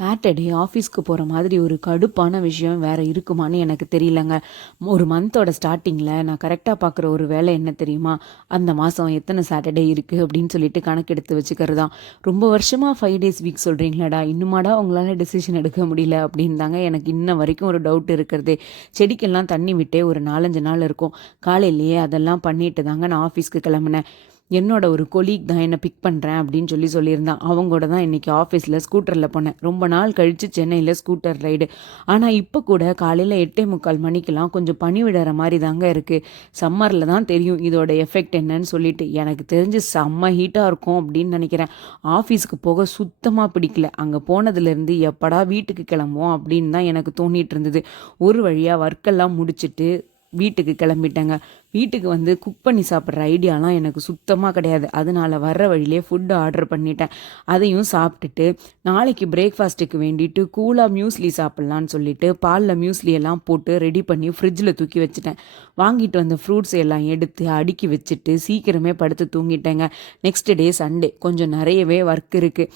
Saturday ஆஃபீஸ்க்கு போகிற மாதிரி ஒரு கடுப்பான விஷயம் வேறு இருக்குமான்னு எனக்கு தெரியலங்க. ஒரு மந்தோட ஸ்டார்டிங்கில் நான் கரெக்டாக பார்க்குற ஒரு வேலை என்ன தெரியுமா? அந்த மாதம் எத்தனை சாட்டர்டே இருக்குது அப்படின்னு சொல்லிட்டு கணக்கெடுத்து வச்சுக்கிறது தான். ரொம்ப வருஷமாக 5 டேஸ் வீக் சொல்கிறீங்களாடா, இன்னுமாடா உங்களால் டெசிஷன் எடுக்க முடியல அப்படின்னு தாங்க எனக்கு இன்ன வரைக்கும் ஒரு டவுட் இருக்கிறதே. செடிக்கெல்லாம் தண்ணி விட்டே ஒரு 4-5 நாள் இருக்கும். காலையிலேயே அதெல்லாம் பண்ணிட்டு தாங்க நான் ஆஃபீஸ்க்கு கிளம்புனேன். என்னோட ஒரு கொலீக் தான் என்னை பிக் பண்ணுறேன் அப்படின்னு சொல்லியிருந்தான். அவங்களோட தான் இன்றைக்கி ஆஃபீஸில் ஸ்கூட்டரில் போனேன். ரொம்ப நாள் கழித்து சென்னையில் ஸ்கூட்டர் ரைடு. ஆனால் இப்போ கூட காலையில் 8:45 மணிக்கெலாம் கொஞ்சம் பனி விடுற மாதிரி தாங்க இருக்குது. சம்மரில் தான் தெரியும் இதோட எஃபெக்ட் என்னன்னு சொல்லிட்டு. எனக்கு தெரிஞ்சு செம்ம ஹீட்டாக இருக்கும் அப்படின்னு நினைக்கிறேன். ஆஃபீஸுக்கு போக சுத்தமாக பிடிக்கல. அங்கே போனதுலேருந்து எப்படா வீட்டுக்கு கிளம்புவோம் அப்படின்னு தான் எனக்கு தோணிட்டு இருந்தது. ஒரு வழியாக ஒர்க்கெல்லாம் முடிச்சுட்டு வீட்டுக்கு கிளம்பிட்டேங்க. வீட்டுக்கு வந்து குக் பண்ணி சாப்பிட்ற ஐடியாலாம் எனக்கு சுத்தமாக கிடையாது. அதனால வர்ற வழியிலே ஃபுட்டு ஆர்டர் பண்ணிட்டேன். அதையும் சாப்பிட்டுட்டு நாளைக்கு பிரேக்ஃபாஸ்ட்டுக்கு வேண்டிட்டு கூலாக மியூஸ்லி சாப்பிட்லான்னு சொல்லிட்டு பாலில் மியூஸ்லி எல்லாம் போட்டு ரெடி பண்ணி ஃப்ரிட்ஜில் தூக்கி வச்சுட்டேன். வாங்கிட்டு வந்த ஃப்ரூட்ஸ் எல்லாம் எடுத்து அடுக்கி வச்சுட்டு சீக்கிரமே படுத்து தூங்கிட்டேங்க. நெக்ஸ்ட் டே சண்டே, கொஞ்சம் நிறையவே ஒர்க் இருக்குது.